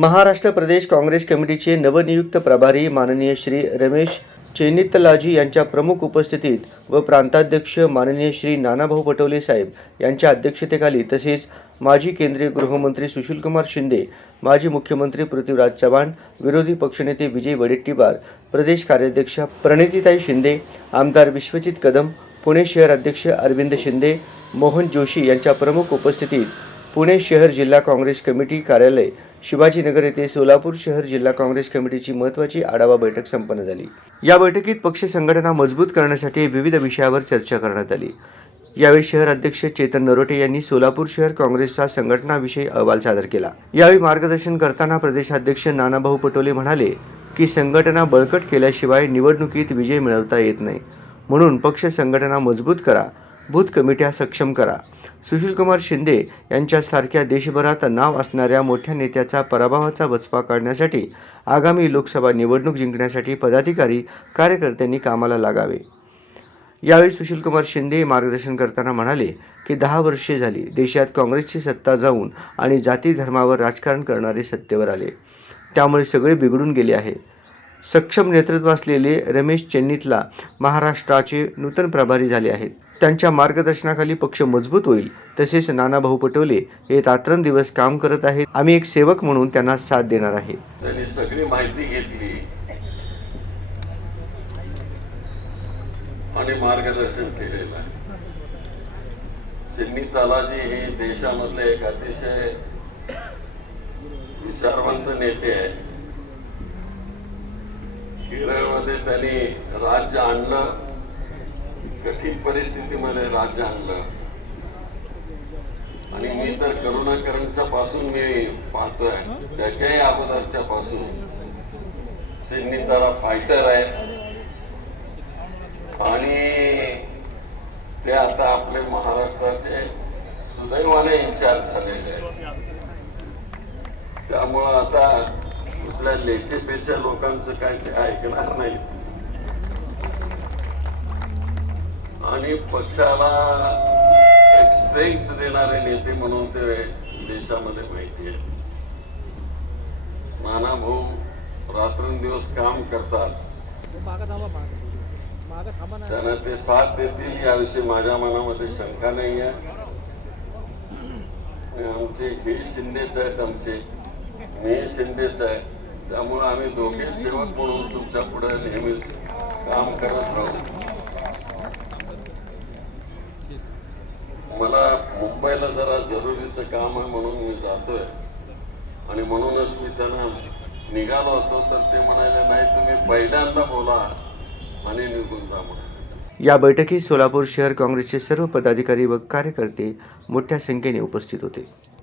महाराष्ट्र प्रदेश काँग्रेस कमिटीचे नवनियुक्त प्रभारी माननीय श्री रमेश चेन्नितलाजी यांच्या प्रमुख उपस्थितीत व प्रांताध्यक्ष माननीय श्री नानाभाऊ पटोले साहेब यांच्या अध्यक्षतेखाली तसेच माजी केंद्रीय गृहमंत्री सुशीलकुमार शिंदे माजी मुख्यमंत्री पृथ्वीराज चव्हाण विरोधी पक्षनेते विजय वडेट्टीवार प्रदेश कार्याध्यक्ष प्रणितीताई शिंदे आमदार विश्वजित कदम पुणे शहर अध्यक्ष अरविंद शिंदे मोहन जोशी यांच्या प्रमुख उपस्थितीत पुणे शहर जिल्हा काँग्रेस कमिटी कार्यालय शिवाजीनगर येथे सोलापूर शहर जिल्हा काँग्रेस कमिटीची महत्त्वाची आढावा बैठक संपन्न झाली या बैठकीत पक्ष संघटना मजबूत करण्यासाठी विविध विषयावर चर्चा करण्यात आली यावेळी शहर अध्यक्ष चेतन नरोटे यांनी सोलापूर शहर काँग्रेसचा संघटनाविषयी अहवाल सादर केला यावेळी मार्गदर्शन करताना प्रदेशाध्यक्ष नानाभाऊ पटोले म्हणाले की संघटना बळकट केल्याशिवाय निवडणुकीत विजय मिळवता येत नाही म्हणून पक्ष संघटना मजबूत करा भूत कमिट्या सक्षम करा सुशीलकुमार शिंदे यांच्यासारख्या देशभरात नाव असणाऱ्या मोठ्या नेत्याचा पराभवाचा बचपा काढण्यासाठी आगामी लोकसभा निवडणूक जिंकण्यासाठी पदाधिकारी कार्यकर्त्यांनी कामाला लागावे यावेळी सुशीलकुमार शिंदे मार्गदर्शन करताना म्हणाले की दहा वर्षे झाली देशात काँग्रेसची सत्ता जाऊन आणि जाती धर्मावर राजकारण करणारे सत्तेवर आले त्यामुळे सगळे बिघडून गेले आहे सक्षम नेतृत्व असलेले रमेश चेन्नीतला महाराष्ट्राचे नूतन प्रभारी झाले आहेत त्यांच्या मार्गदर्शनाखाली पक्ष मजबूत होईल तसेच नानाभाऊ पटोले हे रात्रंदिवस काम करत आहेत आम्ही एक सेवक म्हणून त्यांना साथ देणार आहे सगळी माहिती घेतली आणि मार्गदर्शन केलेलं तालाजी हे देशामधले एक अतिशय नेते आहेत केरळमध्ये त्यांनी राज्य आणलं कठीण परिस्थितीमध्ये राज्य आणलं आणि मी तर करोना पासून मी पाहतोय त्याच्याही अगोदरच्या पासून त्यांनी जरा फायटर आहे आणि ते आता आपले महाराष्ट्राचे सुदैवाने इन्चार्ज झालेले आहेत त्यामुळं आता आपल्या लेखीपेच्या लोकांचं काय ते ऐकणार नाही आणि पक्षाला एक स्ट्रेंथ देणारे नेते म्हणून ते देशामध्ये माहिती आहे नानाभाऊ रात्रंदिवस काम करतात त्यांना ते साथ देतील याविषयी माझ्या मनामध्ये शंका नाही आहे आमचे हे शिंदेच आहेत आमचे मी शिंदेच आहे त्यामुळं आम्ही दोघे सेवक म्हणून तुमच्या पुढे नेहमी काम करत राहू मला मुंबईला जरा जरुरीचं काम आहे म्हणून मी जातोय आणि म्हणूनच मी त्यांना निघालो होतो तर ते म्हणायला नाही तुम्ही पहिल्यांदा बोला आणि निघून जा म्हणून या बैठकीत सोलापूर शहर काँग्रेसचे सर्व पदाधिकारी व कार्यकर्ते मोठ्या संख्येने उपस्थित होते